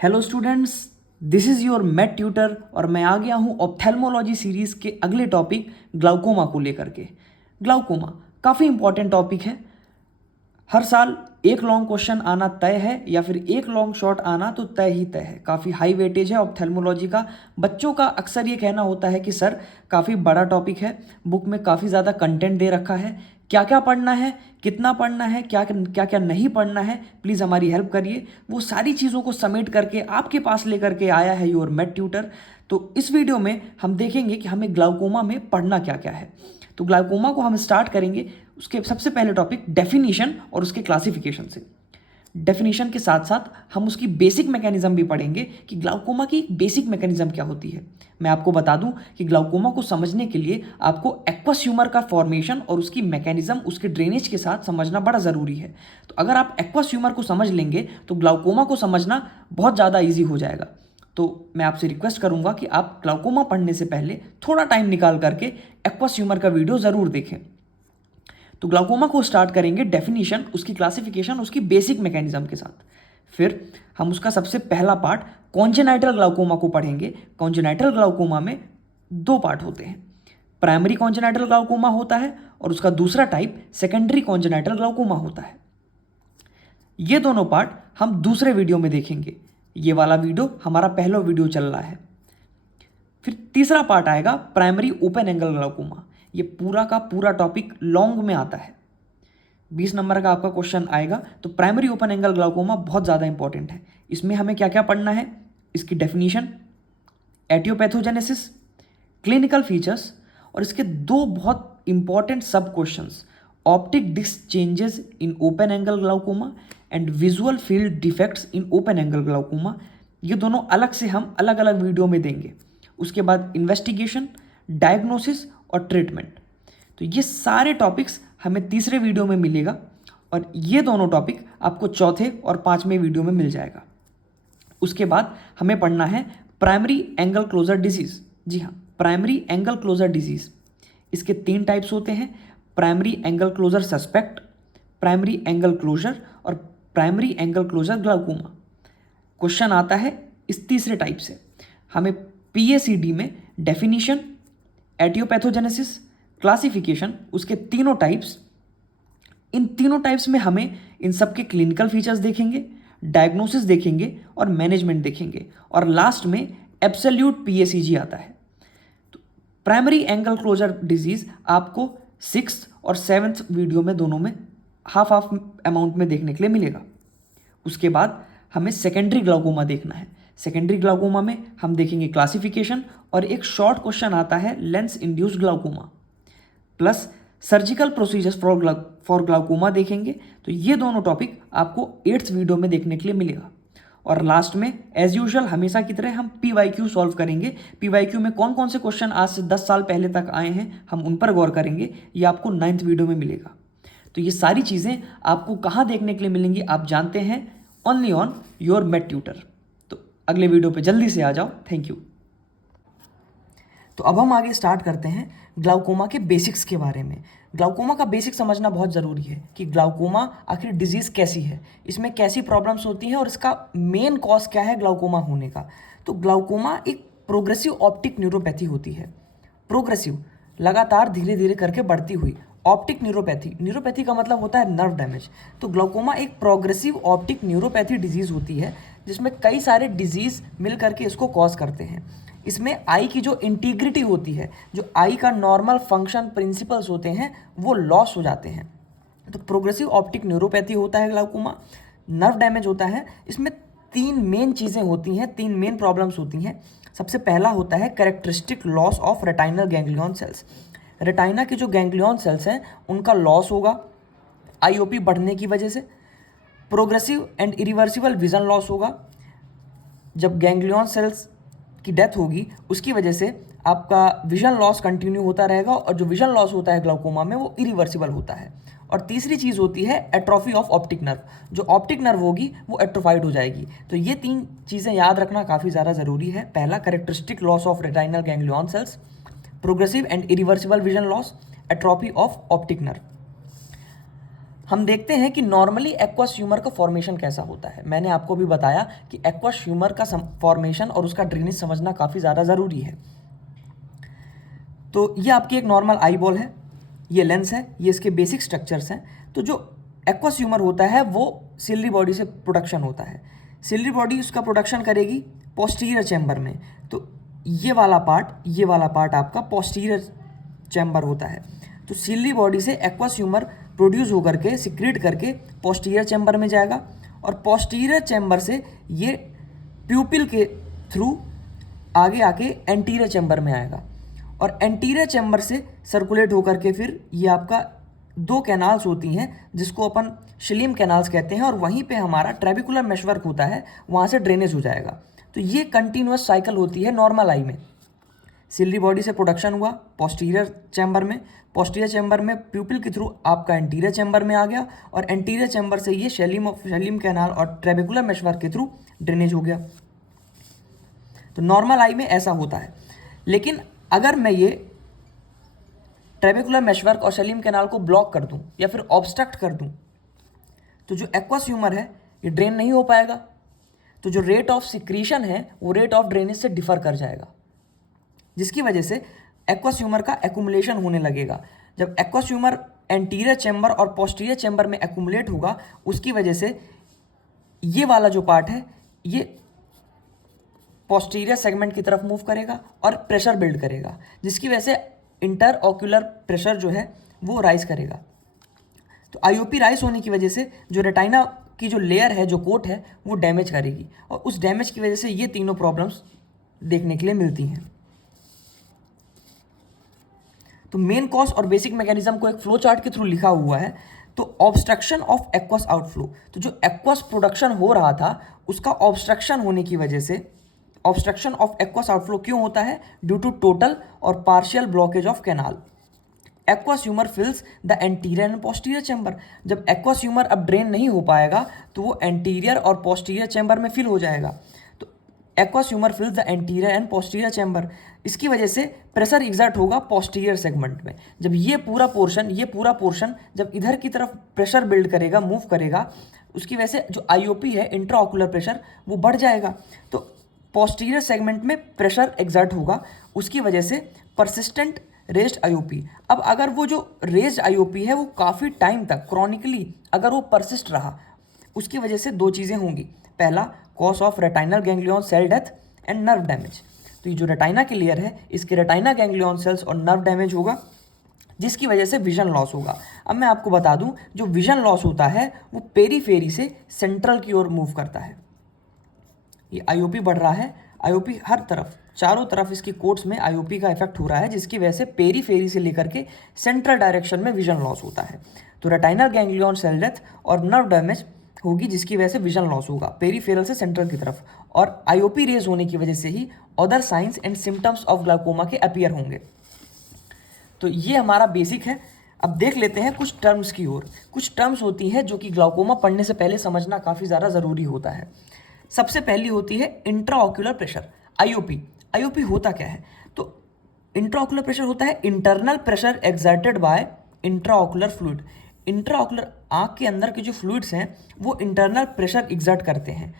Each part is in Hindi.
Hello students, this is your mate tutor और मैं आ गया हूँ ऑप्थेल्मोलॉजी सीरीज़ के अगले टॉपिक ग्लाउकोमा को लेकर के। ग्लाउकोमा काफ़ी इंपॉर्टेंट टॉपिक है। हर साल एक लॉन्ग क्वेश्चन आना तय है या फिर एक लॉन्ग शॉर्ट आना तो तय ही तय है। काफ़ी हाई वेटेज है ऑप्थेल्मोलॉजी का। बच्चों का अक्सर ये कहना होता है कि सर काफ़ी बड़ा टॉपिक है, बुक में काफ़ी ज़्यादा कंटेंट दे रखा है, क्या क्या पढ़ना है, कितना पढ़ना है, क्या क्या नहीं पढ़ना है, प्लीज़ हमारी हेल्प करिए। वो सारी चीज़ों को समेट करके आपके पास लेकर के आया है योर मेट ट्यूटर। तो इस वीडियो में हम देखेंगे कि हमें ग्लाउकोमा में पढ़ना क्या क्या है। तो ग्लाउकोमा को हम स्टार्ट करेंगे उसके सबसे पहले टॉपिक डेफिनीशन और उसके क्लासिफिकेशन से। डेफिनेशन के साथ साथ हम उसकी बेसिक मैकेनिज्म भी पढ़ेंगे कि ग्लाउकोमा की बेसिक मैकेनिज्म क्या होती है। मैं आपको बता दूं कि ग्लाउकोमा को समझने के लिए आपको एक्वस ह्यूमर का फॉर्मेशन और उसकी मैकेनिज्म, उसके ड्रेनेज के साथ समझना बड़ा ज़रूरी है। तो अगर आप एक्वस ह्यूमर को समझ लेंगे तो ग्लाउकोमा को समझना बहुत ज़्यादा ईजी हो जाएगा। तो मैं आपसे रिक्वेस्ट करूंगा कि आप ग्लाउकोमा पढ़ने से पहले थोड़ा टाइम निकाल करके एक्वस ह्यूमर का वीडियो ज़रूर देखें। तो ग्लाउकोमा को स्टार्ट करेंगे डेफिनीशन, उसकी क्लासिफिकेशन, उसकी बेसिक मैकेनिज्म के साथ। फिर हम उसका सबसे पहला पार्ट कॉन्जेनाइटल ग्लाउकोमा को पढ़ेंगे। कॉन्जेनाइटल ग्लाउकोमा में दो पार्ट होते हैं। प्राइमरी कॉन्जेनाइटल ग्लाउकोमा होता है और उसका दूसरा टाइप सेकेंडरी कॉन्जेनाइटल ग्लाउकोमा होता है। ये दोनों पार्ट हम दूसरे वीडियो में देखेंगे। ये वाला वीडियो हमारा पहला वीडियो चल रहा है। फिर तीसरा पार्ट आएगा प्राइमरी ओपन एंगल ग्लाउकोमा। ये पूरा का पूरा टॉपिक लॉन्ग में आता है, 20 नंबर का आपका क्वेश्चन आएगा। तो प्राइमरी ओपन एंगल ग्लाउकोमा बहुत ज़्यादा इंपॉर्टेंट है। इसमें हमें क्या क्या पढ़ना है, इसकी डेफिनीशन, एटियोपैथोजेनेसिस, क्लिनिकल फीचर्स और इसके दो बहुत इंपॉर्टेंट सब questions, optic disc changes in open angle glaucoma and visual field defects in open angle glaucoma. ये दोनों अलग से हम अलग अलग वीडियो में देंगे। उसके बाद इन्वेस्टिगेशन, डायग्नोसिस और ट्रीटमेंट। तो ये सारे टॉपिक्स हमें तीसरे वीडियो में मिलेगा और ये दोनों टॉपिक आपको चौथे और पांचवें वीडियो में मिल जाएगा। उसके बाद हमें पढ़ना है प्राइमरी एंगल क्लोजर डिजीज। जी हाँ, प्राइमरी एंगल क्लोजर डिजीज। इसके 3 टाइप्स होते हैं, primary angle closure suspect, primary angle closure और primary angle closure glaucoma. Question आता है इस तीसरे टाइप से। हमें पीएसीडी में डेफिनीशन, एटियोपैथोजेनेसिस, क्लासिफिकेशन, उसके तीनों टाइप्स, इन तीनों टाइप्स में हमें इन सब के क्लिनिकल फीचर्स देखेंगे, डायग्नोसिस देखेंगे और मैनेजमेंट देखेंगे और लास्ट में एब्सोल्यूट पीएसीजी आता है। तो प्राइमरी एंगल क्लोजर डिजीज आपको 6th और 7th वीडियो में दोनों में हाफ हाफ अमाउंट में देखने के लिए मिलेगा। उसके बाद हमें सेकेंडरी ग्लाउकोमा देखना है। सेकेंडरी ग्लाउकोमा में हम देखेंगे क्लासिफिकेशन और एक शॉर्ट क्वेश्चन आता है lens induced glaucoma, plus surgical procedures for glaucoma देखेंगे। तो ये दोनों टॉपिक आपको 8th वीडियो में देखने के लिए मिलेगा। और लास्ट में एज यूजुअल हमेशा की तरह हम पीवाईक्यू सॉल्व करेंगे। पीवाईक्यू में कौन कौन से क्वेश्चन आज से 10 साल पहले तक आए हैं हम उन पर गौर करेंगे। ये आपको 9th वीडियो में मिलेगा। तो ये सारी चीज़ें आपको कहाँ देखने के लिए मिलेंगी आप जानते हैं, only on your mate tutor. तो अगले वीडियो पे जल्दी से आ जाओ। Thank you. तो अब हम आगे स्टार्ट करते हैं ग्लाउकोमा के बेसिक्स के बारे में। ग्लाउकोमा का बेसिक समझना बहुत ज़रूरी है कि ग्लाउकोमा आखिर डिजीज़ कैसी है, इसमें कैसी प्रॉब्लम्स होती हैं और इसका मेन कॉज क्या है ग्लाउकोमा होने का। तो ग्लाउकोमा एक प्रोग्रेसिव ऑप्टिक न्यूरोपैथी होती है। प्रोग्रेसिव, लगातार धीरे धीरे करके बढ़ती हुई। ऑप्टिक न्यूरोपैथी, न्यूरोपैथी का मतलब होता है नर्व डैमेज। तो ग्लाउकोमा एक प्रोग्रेसिव ऑप्टिक न्यूरोपैथी डिजीज़ होती है जिसमें कई सारे डिजीज़ मिल करके इसको कॉज करते हैं। इसमें आई की जो इंटीग्रिटी होती है, जो आई का नॉर्मल फंक्शन प्रिंसिपल्स होते हैं वो लॉस हो जाते हैं। तो प्रोग्रेसिव ऑप्टिक न्यूरोपैथी होता है ग्लाउकोमा, नर्व डैमेज होता है। इसमें 3 मेन चीज़ें होती हैं, 3 मेन प्रॉब्लम्स होती हैं। सबसे पहला होता है characteristic loss of retinal ganglion cells. Retina के जो गैंग्लियन सेल्स हैं उनका लॉस होगा आईओपी बढ़ने की वजह से। Progressive and irreversible vision loss होगा। जब गैंग्लियन सेल्स की डेथ होगी उसकी वजह से आपका विजन लॉस कंटिन्यू होता रहेगा और जो विजन लॉस होता है ग्लाउकोमा में वो इरिवर्सिबल होता है। और तीसरी चीज़ होती है एट्रोफी ऑफ ऑप्टिक नर्व। जो ऑप्टिक नर्व होगी वो एट्रोफाइड हो जाएगी। तो ये 3 चीज़ें याद रखना काफ़ी ज़्यादा ज़रूरी है। पहला characteristic loss of retinal ganglion cells, progressive and irreversible vision loss, atrophy of optic nerve. हम देखते हैं कि नॉर्मली एक्वस ह्यूमर का फॉर्मेशन कैसा होता है। मैंने आपको भी बताया कि एक्वस ह्यूमर का फॉर्मेशन और उसका ड्रेनेज समझना काफ़ी ज़्यादा ज़रूरी है। तो ये आपकी एक नॉर्मल आई बॉल है, ये लेंस है, ये इसके बेसिक स्ट्रक्चर्स हैं। तो जो एक्वस ह्यूमर होता है वो सिलरी बॉडी से प्रोडक्शन होता है। सिलरी बॉडी उसका प्रोडक्शन करेगी पोस्टीरियर चैम्बर में। तो ये वाला पार्ट आपका पोस्टीरियर चैम्बर होता है। तो सिलरी बॉडी से एक्वस ह्यूमर प्रोड्यूस होकर के सिक्रीट करके पोस्टीरियर चैम्बर में जाएगा और पोस्टीरियर चैम्बर से ये प्यूपिल के थ्रू आगे आके एंटीरियर चैम्बर में आएगा और एंटीरियर चैम्बर से सर्कुलेट होकर के फिर ये आपका 2 कैनाल्स होती हैं जिसको अपन शिलीम कैनाल्स कहते हैं और वहीं पे हमारा ट्रेबिकुलर मेशवर्क होता है, वहाँ से ड्रेनेज हो जाएगा। तो ये कंटिन्यूअस साइकिल होती है नॉर्मल आई में। सिलरी बॉडी से प्रोडक्शन हुआ पोस्टीरियर चैम्बर में, पोस्टीरियर चैम्बर में प्यूपिल के थ्रू आपका एंटीरियर चैम्बर में आ गया और एंटीरियर चैम्बर से ये शिलीम कैनाल और ट्रेबिकुलर मेशवर्क के थ्रू ड्रेनेज हो गया। तो नॉर्मल आई में ऐसा होता है। लेकिन अगर मैं ये ट्रेबिकुलर मेशवर्क और शिलीम कैनाल को ब्लॉक कर दूं या फिर ऑब्स्ट्रक्ट कर दूं तो जो एक्वस ह्यूमर है ये ड्रेन नहीं हो पाएगा। तो जो रेट ऑफ सिक्रीशन है वो रेट ऑफ ड्रेनेज से डिफर कर जाएगा, जिसकी वजह से एक्वस ह्यूमर का एक्यूमुलेशन होने लगेगा। जब एक्वस ह्यूमर एंटीरियर चैम्बर और पोस्टीरियर चैम्बर में एक्यूमुलेट होगा उसकी वजह से ये वाला जो पार्ट है ये पोस्टीरियर सेगमेंट की तरफ मूव करेगा और प्रेशर बिल्ड करेगा, जिसकी वजह से इंटरऑक्यूलर प्रेशर जो है वो राइज करेगा। तो आईओपी राइज होने की वजह से जो रेटाइना की जो लेयर है, जो कोट है, वो डैमेज करेगी और उस डैमेज की वजह से ये तीनों प्रॉब्लम्स देखने के लिए मिलती हैं। तो मेन कॉज और बेसिक मैकेनिज्म को एक फ्लो चार्ट के थ्रू लिखा हुआ है। तो ऑब्स्ट्रक्शन ऑफ एक्वस आउटफ्लो, तो जो एक्वस प्रोडक्शन हो रहा था उसका ऑब्स्ट्रक्शन होने की वजह से, ऑब्स्ट्रक्शन ऑफ एक्वस आउटफ्लो क्यों होता है? ड्यू टू टोटल और partial blockage of canal. Aqueous humour फिल्स the anterior and posterior chamber. जब एक्वस ह्यूमर अब ड्रेन नहीं हो पाएगा तो वो एंटीरियर और पोस्टीरियर चैम्बर में फिल हो जाएगा। तो aqueous humour फिल्स the anterior and posterior chamber. इसकी वजह से प्रेशर एग्जर्ट होगा पोस्टीरियर सेगमेंट में। जब ये पूरा पोर्शन जब इधर की तरफ प्रेशर बिल्ड करेगा, मूव करेगा, उसकी वजह से जो आईओपी है, इंट्राऑक्यूलर प्रेशर, वो बढ़ जाएगा। तो पोस्टीरियर सेगमेंट में प्रेशर एग्जर्ट होगा, उसकी वजह से परसिस्टेंट रेज्ड आईओपी। अब अगर वो जो रेज्ड आईओपी है वो काफ़ी टाइम तक क्रॉनिकली अगर वो परसिस्ट रहा, उसकी वजह से 2 चीज़ें होंगी। पहला, cause of retinal ganglion cell death and nerve damage. तो ये जो रेटाइना की लेयर है, इसके रेटाइना गैंग्लियन सेल्स और नर्व डैमेज होगा, जिसकी वजह से विजन लॉस होगा। अब मैं आपको बता दूं, जो विजन लॉस होता है वो पेरीफेरी से सेंट्रल की ओर मूव करता है। ये आईओपी बढ़ रहा है, आईओपी हर तरफ, चारों तरफ इसकी कोट्स में आईओपी का इफेक्ट हो रहा है, जिसकी वजह से पेरीफेरी से लेकर के सेंट्रल डायरेक्शन में विजन लॉस होता है। तो रेटाइनल गैंग्लियन सेल डेथ और नर्व डैमेज होगी, जिसकी वजह से विजन लॉस होगा पेरीफेरल से सेंट्रल की तरफ। और आईओपी रेज होने की वजह से ही other signs and symptoms of glaucoma के अपीयर होंगे। तो ये हमारा बेसिक है। अब देख लेते हैं कुछ टर्म्स की ओर। कुछ टर्म्स होती हैं जो कि ग्लाइकोमा पढ़ने से पहले समझना काफ़ी ज़्यादा ज़रूरी होता है। सबसे पहली होती है इंट्राऑक्यूलर प्रेशर, आईओपी। आईओपी होता क्या है? तो इंट्राऑक्यूलर प्रेशर होता है internal pressure exerted by intraocular fluid. Intraocular, आँख के अंदर के जो फ्लूइड्स हैं वो इंटरनल प्रेशर एग्जर्ट करते हैं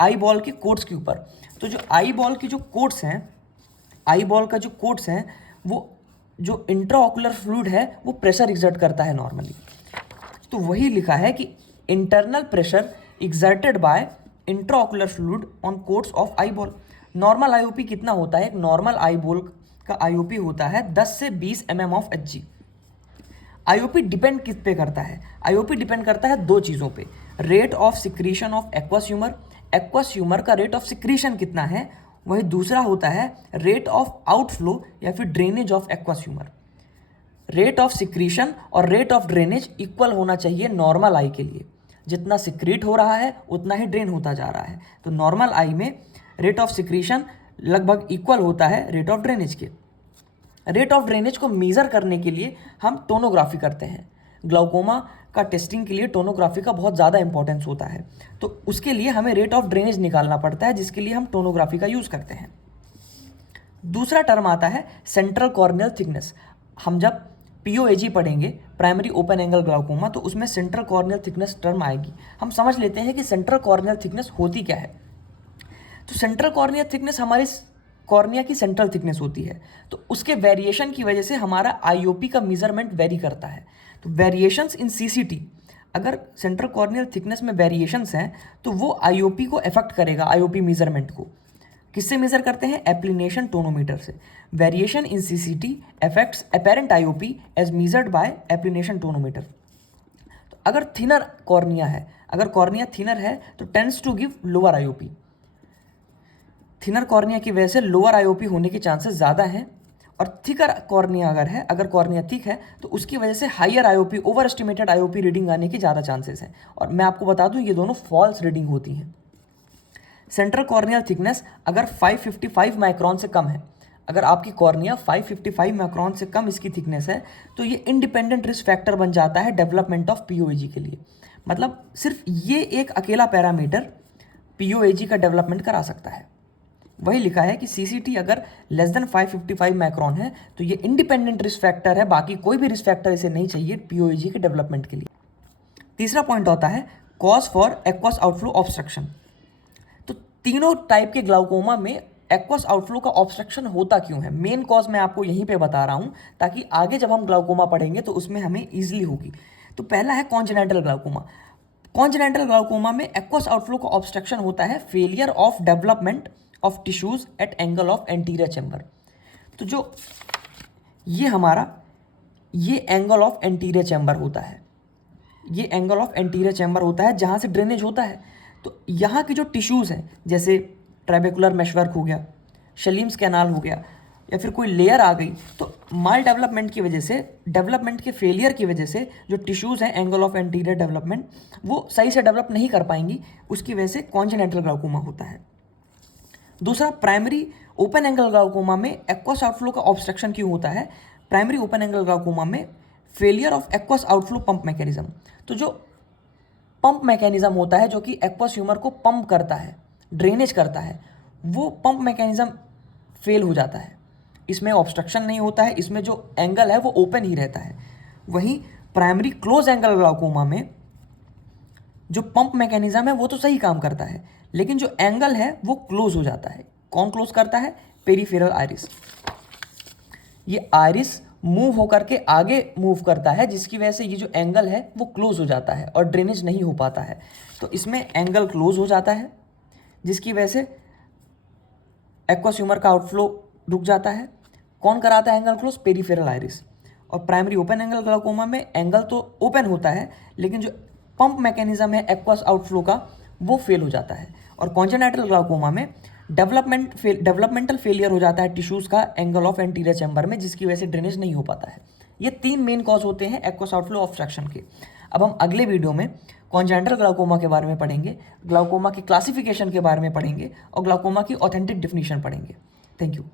आई बॉल के कोट्स के ऊपर। तो जो आई बॉल की जो कोट्स हैं, आई बॉल का जो कोट्स हैं, वो जो इंट्राऑक्यूलर फ्लूइड है वो प्रेशर एग्जर्ट करता है नॉर्मली। तो वही लिखा है कि internal pressure exerted by intraocular fluid on quotes of eye ball. Normal IOP कितना होता है? एक नॉर्मल आई बॉल का आईओपी होता है 10 से 20 mm of Hg. IOP depend किस पे करता है? आईओपी डिपेंड करता है 2 चीज़ों पे, rate of secretion of aqueous humour, aqueous humour का रेट ऑफ सिक्रीशन कितना है, वही दूसरा होता है रेट ऑफ आउटफ्लो या फिर drainage of aqueous humour. Rate of secretion और रेट ऑफ ड्रेनेज इक्वल होना चाहिए नॉर्मल आई के लिए। जितना सिक्रीट हो रहा है उतना ही ड्रेन होता जा रहा है। तो नॉर्मल आई में रेट ऑफ सिक्रीशन लगभग इक्वल होता है रेट ऑफ ड्रेनेज के। रेट ऑफ ड्रेनेज को मेज़र करने के लिए हम टोनोग्राफी करते हैं। ग्लाइकोमा का टेस्टिंग के लिए टोनोग्राफी का बहुत ज़्यादा इंपॉर्टेंस होता है। तो उसके लिए हमें रेट ऑफ ड्रेनेज निकालना पड़ता है, जिसके लिए हम टोनोग्राफी का यूज़ करते हैं। दूसरा टर्म आता है सेंट्रल कॉर्नियल थिकनेस। हम जब पीओएजी पढ़ेंगे, प्राइमरी ओपन एंगल ग्लाउकोमा, तो उसमें सेंट्रल कॉर्नियल थिकनेस टर्म आएगी। हम समझ लेते हैं कि सेंट्रल कॉर्नियल थिकनेस होती क्या है। तो सेंट्रल कॉर्नियल थिकनेस हमारी कॉर्निया की सेंट्रल थिकनेस होती है, तो उसके वेरिएशन की वजह से हमारा आईओपी का मेजरमेंट वेरी करता है। तो वेरिएशंस इन सीसीटी, अगर सेंट्रल कॉर्नियल थिकनेस में वेरिएशंस हैं तो वो आईओपी को अफेक्ट करेगा, आईओपी मेजरमेंट को। किससे मेजर करते हैं? एप्लीनेशन टोनोमीटर से। Variation in CCT affects apparent IOP as measured by applanation tonometer. तो अगर थिनर कॉर्निया है, अगर कॉर्निया थिनर है तो tends to give lower IOP. Thinner cornea की वजह से लोअर आईओपी होने के चांसेस ज़्यादा हैं। और थिकर कॉर्निया अगर है, अगर कॉर्निया थिक है तो उसकी वजह से higher IOP, over estimated IOP reading आने की ज़्यादा चांसेस हैं। और मैं आपको बता दूं ये दोनों फॉल्स रीडिंग होती हैं। सेंट्रल कॉर्नियल थिकनेस अगर 555 माइक्रोन से कम है, अगर आपकी कॉर्निया 555 माइक्रोन से कम इसकी थिकनेस है तो ये इंडिपेंडेंट रिस्क फैक्टर बन जाता है डेवलपमेंट ऑफ पीओएजी के लिए। मतलब सिर्फ ये एक अकेला पैरामीटर पीओएजी का डेवलपमेंट करा सकता है। वही लिखा है कि सीसीटी अगर लेस देन 555 माइक्रोन है तो ये इंडिपेंडेंट रिस्क फैक्टर है, बाकी कोई भी रिस्क फैक्टर इसे नहीं चाहिए पीओएजी के डेवलपमेंट के लिए। तीसरा पॉइंट होता है cause for aqueous outflow obstruction. तो तीनों टाइप के ग्लाउकोमा में एक्वस आउटफ्लो का ऑब्स्ट्रक्शन होता क्यों है, मेन कॉज मैं आपको यहीं पे बता रहा हूं ताकि आगे जब हम ग्लाउकोमा पढ़ेंगे तो उसमें हमें ईजिली होगी। तो पहला है कॉन्जेनाइटल ग्लाउकोमा। कॉन्जेनाइटल ग्लाउकोमा में एक्वस आउटफ्लो का ऑब्स्ट्रक्शन होता है failure of development of tissues at angle of anterior chamber. तो जो ये हमारा ये एंगल ऑफ एंटीरियर चैम्बर होता है, ये एंगल ऑफ एंटीरियर चैम्बर होता है जहाँ से ड्रेनेज होता है। तो यहाँ की जो टिश्यूज़ हैं जैसे ट्रेबेकुलर मेशवर्क हो गया, शलीम्स कैनाल हो गया, या फिर कोई लेयर आ गई, तो माल डेवलपमेंट की वजह से, डेवलपमेंट के फेलियर की वजह से जो टिश्यूज़ हैं एंगल ऑफ एंटीरियर डेवलपमेंट वो सही से डेवलप नहीं कर पाएंगी, उसकी वजह से कॉन्जेनाइटल ग्लाउकोमा होता है। दूसरा, प्राइमरी ओपन एंगल ग्लाउकोमा में एक्वस आउटफ्लो का ऑब्स्ट्रक्शन क्यों होता है? प्राइमरी ओपन एंगल ग्लाउकोमा में failure of aqueous outflow pump mechanism. तो जो पंप मैकेनिज्म होता है जो कि एक्वस ह्यूमर को पंप करता है, ड्रेनेज करता है, वो पंप मैकेनिज्म फेल हो जाता है। इसमें ऑब्स्ट्रक्शन नहीं होता है, इसमें जो एंगल है वो ओपन ही रहता है। वहीं प्राइमरी क्लोज एंगल ग्लाउकोमा में जो पंप मैकेनिज्म है वो तो सही काम करता है, लेकिन जो एंगल है वो क्लोज हो जाता है। कौन क्लोज करता है? Peripheral iris. ये आइरिस मूव होकर के आगे मूव करता है, जिसकी वजह से ये जो एंगल है वो क्लोज हो जाता है और ड्रेनेज नहीं हो पाता है। तो इसमें एंगल क्लोज हो जाता है, जिसकी वजह से एक्वस ह्यूमर का आउटफ्लो रुक जाता है। कौन कराता है एंगल क्लोज? Peripheral iris. और प्राइमरी ओपन एंगल ग्लाउकोमा में एंगल तो ओपन होता है, लेकिन जो पंप मैकेनिज्म है एक्वस आउटफ्लो का वो फेल हो जाता है। और कॉन्जेनाइटल ग्लाउकोमा में डेवलपमेंटल फेलियर हो जाता है टिश्यूज़ का एंगल ऑफ एंटीरियर चैम्बर में, जिसकी वजह से ड्रेनेज नहीं हो पाता है। ये तीन मेन कॉज होते हैं एक्वस आउटफ्लो ऑब्स्ट्रक्शन के। अब हम अगले वीडियो में कॉन्जेनिटल ग्लाउकोमा के बारे में पढ़ेंगे, ग्लाउकोमा की क्लासिफिकेशन के बारे में पढ़ेंगे और ग्लाउकोमा की ऑथेंटिक डेफिनेशन पढ़ेंगे। Thank you.